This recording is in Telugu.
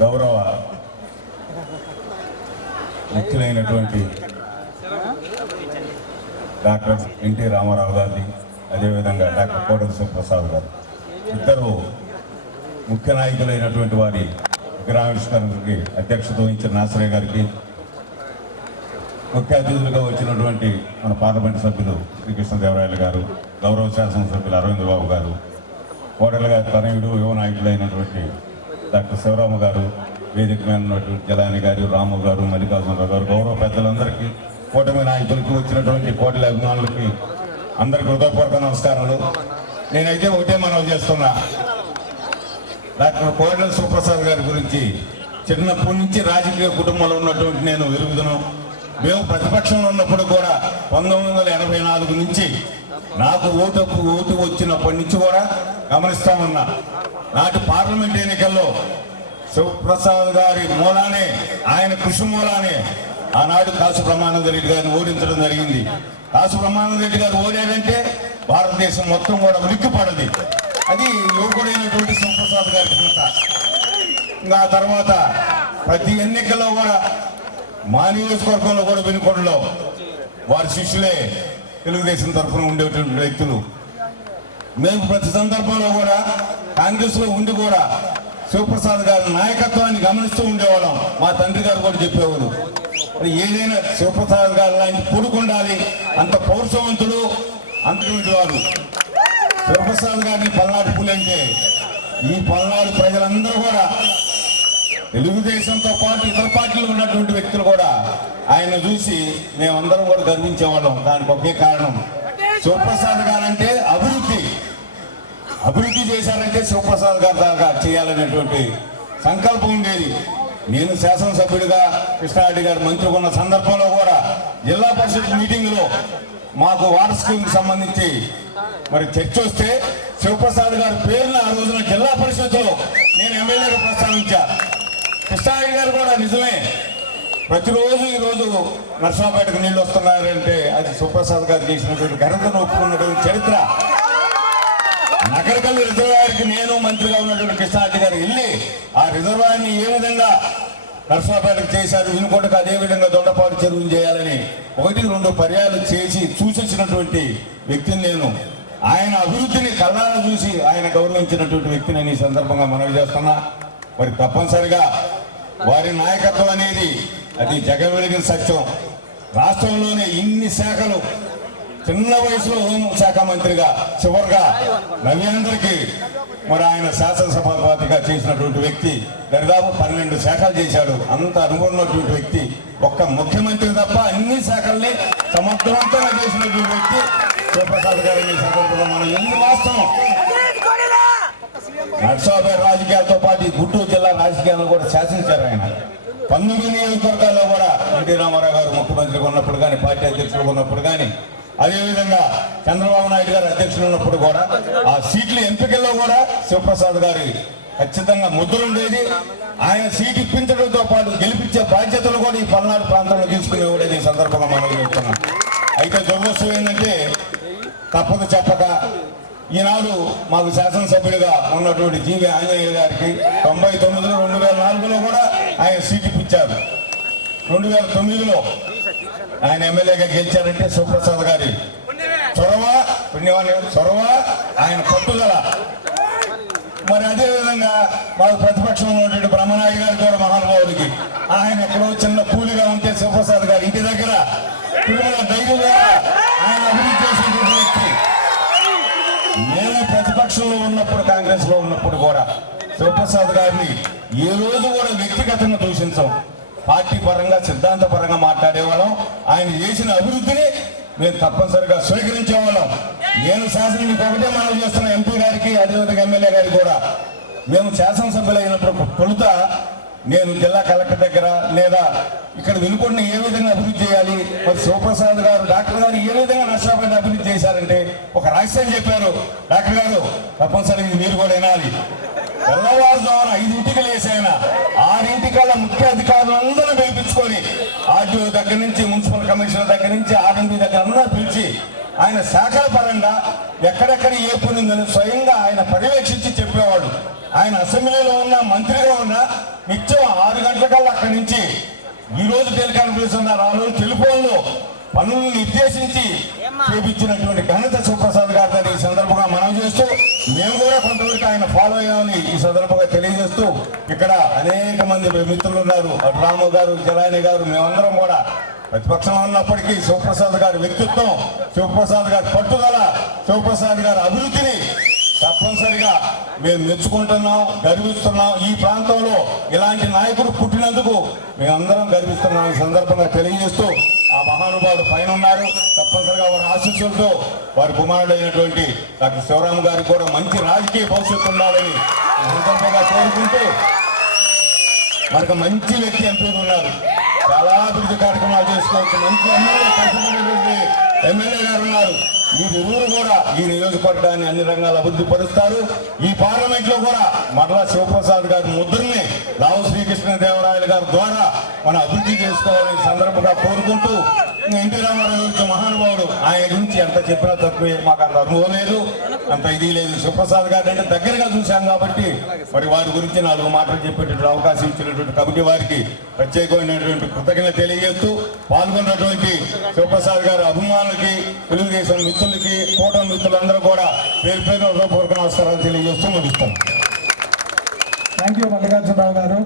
గౌరవ ముఖ్యులైనటువంటి డాక్టర్ ఎన్టీ రామారావు గారిని, అదేవిధంగా డాక్టర్ కోటల శివప్రసాద్ గారు, ఇద్దరు ముఖ్య నాయకులైనటువంటి వారి విగ్రహావిష్కరణకి అధ్యక్షత వహించిన నాసరయ్య గారికి, ముఖ్య అతిథులుగా వచ్చినటువంటి మన పార్లమెంటు సభ్యులు శ్రీకృష్ణదేవరాయలు గారు, గౌరవ శాసనసభ్యులు అరవింద్ బాబు గారు, కోడల గారి తనయుడు యువ నాయకులైనటువంటి డాక్టర్ శివరామ గారు, వేదిక మీద ఉన్నటువంటి జలాని గారు, రాము గారు, మల్లికార్జునరావు గారు, గౌరవ పెద్దలందరికీ, కూటమి నాయకులకి, వచ్చినటువంటి కోటల అభిమానులకి అందరికీ హృదయపూర్వక నమస్కారాలు. నేనైతే ఒకటే మనవి చేస్తున్నా, డాక్టర్ కోటల శివప్రసాద్ గారి గురించి చిన్నప్పటి నుంచి రాజకీయ కుటుంబంలో ఉన్నటువంటి నేను ఎరుగుదను. మేము ప్రతిపక్షంలో ఉన్నప్పుడు కూడా 1984 నుంచి నాకు ఓటు వచ్చినప్పటి నుంచి కూడా గమనిస్తా ఉన్నా. నాటి పార్లమెంట్ ఎన్నికల్లో శివప్రసాద్ గారి మూలానే, ఆయన కృషి మూలానే ఆనాడు కాసు బ్రహ్మానంద రెడ్డి గారిని ఓడించడం జరిగింది. కాసు బ్రహ్మానంద రెడ్డి గారు ఓడాడంటే భారతదేశం మొత్తం కూడా ఉలిక్కిపడది. అది యువకుడైనటువంటి శివప్రసాద్ గారి ఘనత. ఇంకా తర్వాత ప్రతి ఎన్నికల్లో కూడా మా నియోజకవర్గంలో కూడా వెనుకొండలో వారి శిష్యులే తెలుగుదేశం తరఫున ఉండేటువంటి వ్యక్తులు. మేము ప్రతి సందర్భంలో కూడా కాంగ్రెస్ లో ఉండి కూడా శివప్రసాద్ గారి నాయకత్వాన్ని గమనిస్తూ ఉండేవాళ్ళం. మా తండ్రి గారు కూడా చెప్పేవారు, ఏదైనా శివప్రసాద్ గారు లాంటి కొడుకుండాలి, అంత పౌరుషవంతుడు, అంతటి వారు. శివప్రసాద్ గారిని పల్నాడు పులి అంటే ఈ పల్నాడు ప్రజలందరూ కూడా, తెలుగుదేశంతో పాటు ఇతర పార్టీలు ఉన్నటువంటి వ్యక్తులు కూడా ఆయన చూసి మేమందరం కూడా గర్వించేవాళ్ళం. దానికి ఒకే కారణం, శివప్రసాద్ గారంటే అభివృద్ధి చేశారంటే శివప్రసాద్ గారి దాకా చేయాలనేటువంటి సంకల్పం ఉండేది. నేను శాసనసభ్యుడిగా కృష్ణారెడ్డి గారు మంత్రిగా ఉన్న సందర్భంలో కూడా జిల్లా పరిషత్ మీటింగ్లో మాకు వాటర్ స్కీమ్కి సంబంధించి మరి చర్చ వస్తే శివప్రసాద్ గారి పేరున ఆ రోజున జిల్లా పరిషత్తులో నేను ఎమ్మెల్యేగా ప్రస్తావించా. కృష్ణారెడ్డి గారు కూడా నిజమే, ప్రతిరోజు ఈరోజు నర్సాపేటకు నీళ్లు వస్తున్నారంటే అది శివప్రసాద్ గారు చేసినటువంటి ఘనతను ఒప్పుకున్నటువంటి చరిత్ర. నగరకల్లి రిజర్వాయర్కి నేను మంత్రిగా ఉన్నటువంటి కృష్ణారెడ్డి గారు వెళ్ళి ఆ రిజర్వాయర్ని ఏ విధంగా నర్సాపేటకు చేశారు, వినుకోటకు అదే విధంగా దొండపాటు చెరువులు చేయాలని 1-2 పర్యాలు చేసి చూసొచ్చినటువంటి వ్యక్తిని నేను. ఆయన అభివృద్ధిని కళ్ళారా చూసి ఆయన గౌరవించినటువంటి వ్యక్తిని ఈ సందర్భంగా మనవి చేస్తున్నా. మరి తప్పనిసరిగా వారి నాయకత్వం అనేది అది జగమెరిగిన సత్యం. రాష్ట్రంలోనే ఇన్ని శాఖలు, చిన్న వయసులో హోంశాఖ మంత్రిగా చివరిగా నవ్యాంధ్రకి మరి ఆయన శాసనసభాపతిగా చేసినటువంటి వ్యక్తి, దరిదాపు 12 శాఖలు చేశాడు. అంత అనుభవం ఉన్నటువంటి వ్యక్తి, ఒక్క ముఖ్యమంత్రి తప్ప అన్ని శాఖల్ని సమర్థవంతంగా చేసినటువంటి వ్యక్తి శివప్రసాద్ గారిని సందర్భంగా మనం ఎందుకు వాస్తవం. నర్సాపేట రాజకీయాలతో పాటు గుంటూరు జిల్లా రాజకీయాలను కూడా శాసించారు ఆయన. 19 నియోజకవర్గాల్లో కూడా ఎన్టీ రామారావు గారు ముఖ్యమంత్రిగా ఉన్నప్పుడు కానీ, పార్టీ అధ్యక్షులుగా ఉన్నప్పుడు కానీ, అదేవిధంగా చంద్రబాబు నాయుడు గారు అధ్యక్షులు ఉన్నప్పుడు కూడా ఆ సీట్ల ఎంపికల్లో కూడా శివప్రసాద్ గారి ఖచ్చితంగా ముద్ర ఉండేది. ఆయన సీట్ ఇప్పించడంతో పాటు గెలిపించే బాధ్యతలు కూడా ఈ పల్నాడు ప్రాంతంలో తీసుకునేవాడేది ఈ సందర్భంగా మనం చెప్తున్నాం. అయితే దురదృష్టం ఏంటంటే తప్పక చెప్పక ఈనాడు మాకు శాసనసభ్యుడిగా ఉన్నటువంటి జీవి ఆంజనేయ గారికి 99లో 2004లో కూడా ఆయన సీట్ ఇప్పించారు. 2009లో ఆయన ఎమ్మెల్యేగా గెలిచారంటే శివప్రసాద్ గారి చొరవ, ఆయన పట్టుదల. మరి అదేవిధంగా మాకు ప్రతిపక్షంలో ఉన్నటువంటి బ్రహ్మనాయుడు గారి కూడా మహానుభావుడికి ఆయన ఎక్కడో చిన్న కూలిగా ఉంటే శివప్రసాద్ గారి ఇంటి దగ్గర తిరుమల ధైర్యంగా ఆయన అభివృద్ధి చేసినటువంటి వ్యక్తి. మేము ప్రతిపక్షంలో ఉన్నప్పుడు, కాంగ్రెస్ లో ఉన్నప్పుడు కూడా శివప్రసాద్ గారిని ఏ రోజు కూడా వ్యక్తిగతంగా దూషించాం. పార్టీ పరంగా, సిద్ధాంత పరంగా మాట్లాడేవాళ్ళం. ఆయన చేసిన అభివృద్ధిని మేము తప్పనిసరిగా స్వీకరించేవాళ్ళం. నేను శాసనానికి ఒకటే మనం చేస్తున్న ఎంపీ గారికి, అదేవిధంగా ఎమ్మెల్యే గారికి కూడా, మేము శాసనసభ్యులు అయినప్పుడు తొలుత నేను జిల్లా కలెక్టర్ దగ్గర లేదా ఇక్కడ వినుకొండని ఏ విధంగా అభివృద్ధి చేయాలి, మరి శివప్రసాద్ గారు డాక్టర్ గారు ఏ విధంగా నర్సాపేట అభివృద్ధి చేశారంటే ఒక రహస్యం చెప్పారు. డాక్టర్ గారు తప్పనిసరిగా మీరు కూడా వినాలి. తెల్లవారుజామున 5ంటికి లేసైనా 6ంటికల్లా ముఖ్య అధికారులందరూ పిలిపించుకొని ఆర్టీఓ దగ్గర నుంచి, మున్సిపల్ కమిషనర్ దగ్గర నుంచి, ఆర్ఎంపీ దగ్గర అందరూ పిలిచి ఆయన శాఖల పరంగా ఎక్కడెక్కడ ఏ పని ఉందని స్వయంగా ఆయన పర్యవేక్షించి చెప్పేవాడు. ఆయన అసెంబ్లీలో ఉన్న మంత్రిగా ఉన్న నిత్యం 6 గంటలకల్లా అక్కడి నుంచి ఈ రోజు టెలికాన్ఫరెన్స్ ఉన్నారు, ఆ రోజు టెలిఫోన్లో పనులను నిర్దేశించి చేపించినటువంటి ఘనత శివప్రసాద్ గారిని ఈ సందర్భంగా మనం చేస్తూ మేము కూడా కొంతవరకు ఆయన ఫాలో అయ్యామని ఈ సందర్భంగా తెలియజేస్తూ ఇక్కడ అనేక మంది మిత్రులు ఉన్నారు. అటు రాము గారు, జలాని గారు, మేమందరం కూడా ప్రతిపక్షంలో ఉన్నప్పటికీ శివప్రసాద్ గారి వ్యక్తిత్వం, శివప్రసాద్ గారి పట్టుదల, శివప్రసాద్ గారి అభివృద్ధిని తప్పనిసరిగా మేము మెచ్చుకుంటున్నాం, గర్విస్తున్నాం. ఈ ప్రాంతంలో ఇలాంటి నాయకుడు పుట్టినందుకు మేమందరం గర్విస్తున్నాం. ఈ సందర్భంగా తెలియజేస్తూ ఆ మహానుభావుడు పైన ఉన్నారు. తప్పనిసరిగా వారి ఆశీస్సులతో వారి కుమారుడైనటువంటి డాక్టర్ శివరామ గారికి కూడా మంచి రాజకీయ భవిష్యత్తు ఉండాలని ఈ సందర్భంగా కోరుకుంటూ మనకు మంచి వ్యక్తి ఎంపీలు ఉన్నారు, చాలా అభివృద్ధి కార్యక్రమాలు చేసుకోవచ్చు, మంచి ఎమ్మెల్యే గారు ఉన్నారు. వీరిరువురు కూడా ఈ నియోజకవర్గాన్ని అన్ని రంగాలు అభివృద్ధి పరుస్తారు. ఈ పార్లమెంట్ లో కూడా మరలా శివప్రసాద్ గారి ముద్రని రావు శ్రీకృష్ణదేవరాయలు గారి ద్వారా మనం అభివృద్ధి చేసుకోవాలని సందర్భంగా కోరుకుంటూ ఎన్టీ రామారావు గురించి మహానుభావుడు, ఆయన గురించి ఎంత చెప్పినా తక్కువే, మాకు అంత అనుభవం లేదు, అంత ఇది లేదు. శివప్రసాద్ గారిని అంటే దగ్గరగా చూశాం కాబట్టి మరి వారి గురించి 4 మాటలు చెప్పేటటువంటి అవకాశం ఇచ్చినటువంటి కమిటీ వారికి ప్రత్యేకమైనటువంటి కృతజ్ఞత తెలియజేస్తూ పాల్గొన్నటువంటి శివప్రసాద్ గారి అభిమానులకి, తెలుగుదేశం మిత్రులకి, కూటమి మిత్రులందరూ కూడా పేరు పేరు హృదయపూర్వక నమస్కారాలు తెలియజేస్తూ ముగిస్తాం. థ్యాంక్ యూ మల్లికార్జునరావు గారు.